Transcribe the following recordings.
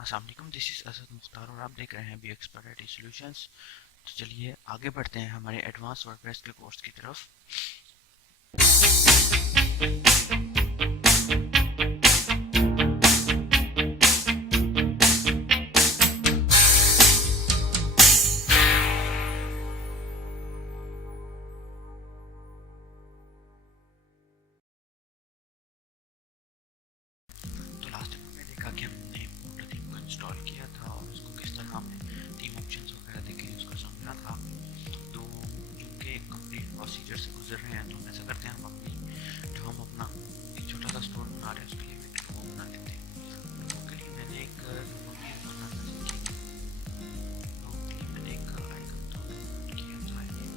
अस्सलाम वालेकुम, this is Asad Mukhtar और आप देख रहे हैं बी एक्सपर्ट आईटी सॉल्यूशंस। तो चलिए आगे बढ़ते हैं हमारे एडवांस वर्डप्रेस के कोर्स की तरफ। तो लास्ट टाइम हमने देखा कि हमने मोटर थीम को इंस्टॉल किया था और उसको किस तरह हमने थीम ऑप्शंस वगैरह देखे, उसको समझा था। तो चूँकि कंप्लीट प्रोसीजर से गुजर रहे हैं तो हम ऐसा करते हैं, हम अपना एक छोटा सा स्टोर बना रहे हैं, उसके लिए एक लोगो बना लेते हैं। लोगो के लिए मैंने एक लोगो भी बनाना सीखी। लोगो के लिए मैंने एक आइकन तो डाउनलोड किया था ये।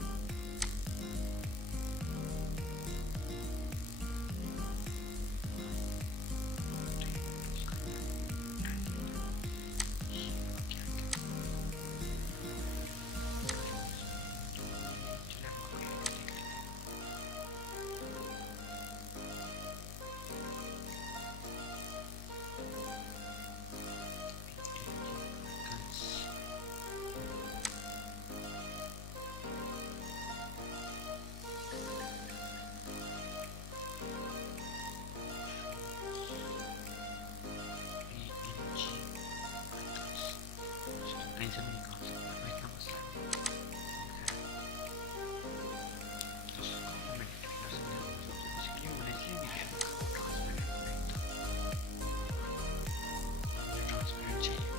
कहीं से भी निकाल सकता है, कोई इतना मसला नहीं। उसको हम एडिट भी कर सकते हैं। बेसिकली मैंने इसलिए भी किया क्योंकि वो ट्रांसपेरेंट नहीं था, मुझे ट्रांसपेरेंट चाहिए।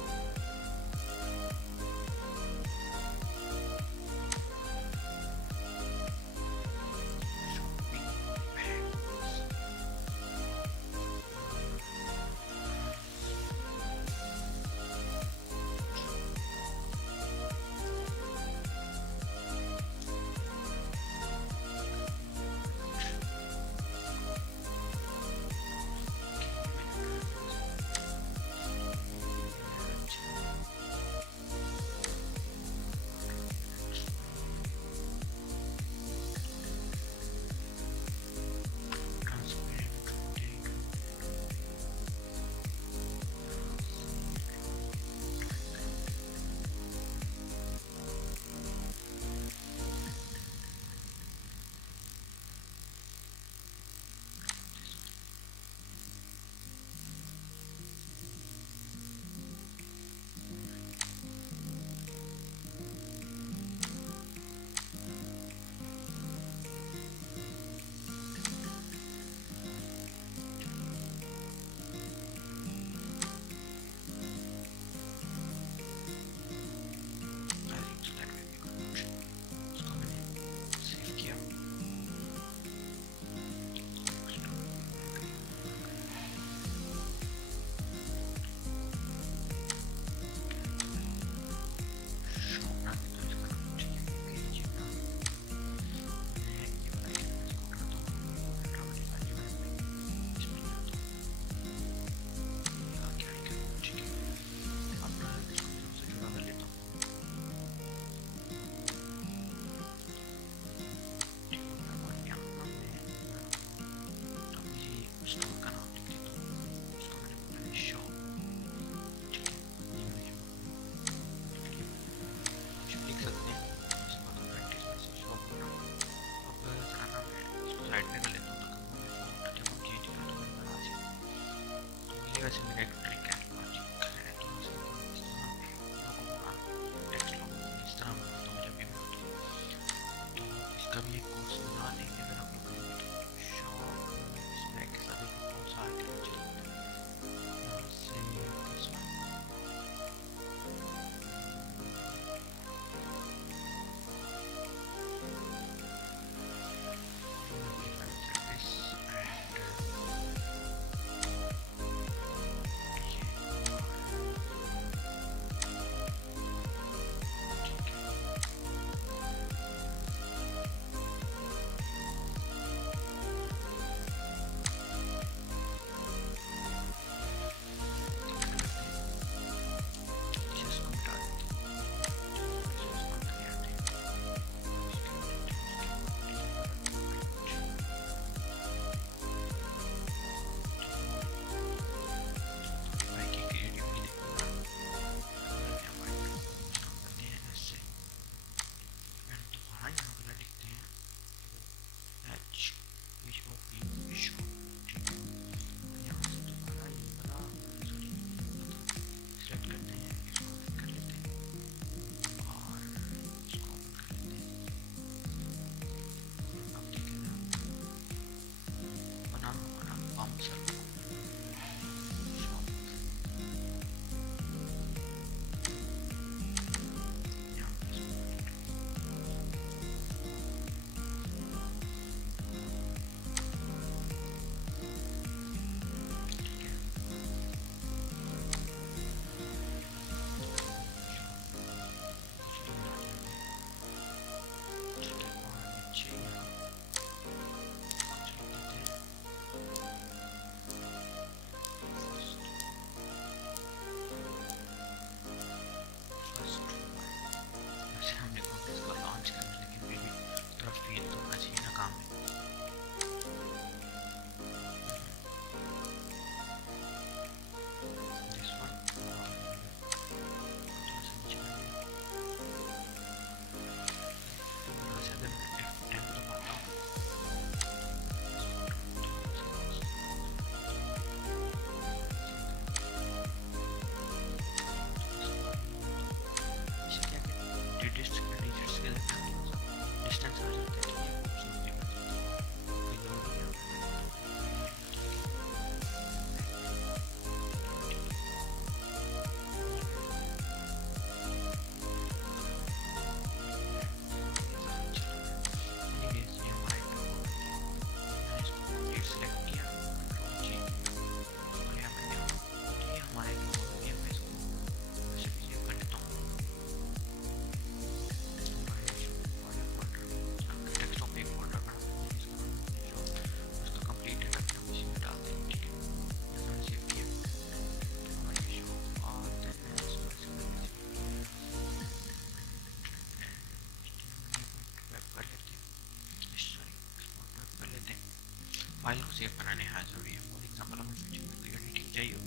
फाइल को सेव बनाने यहाँ ज़रूरी है। फॉर एग्जाम्पल हमें फ्यूचर में कोई एडिटिंग चाहिए हो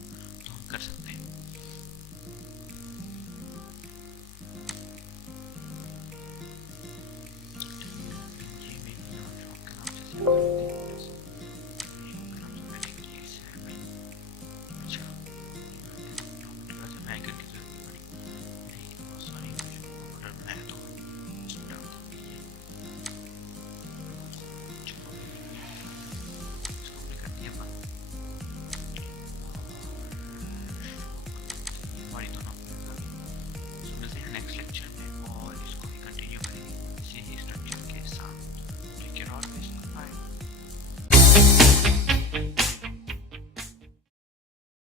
तो हम कर सकते हैं।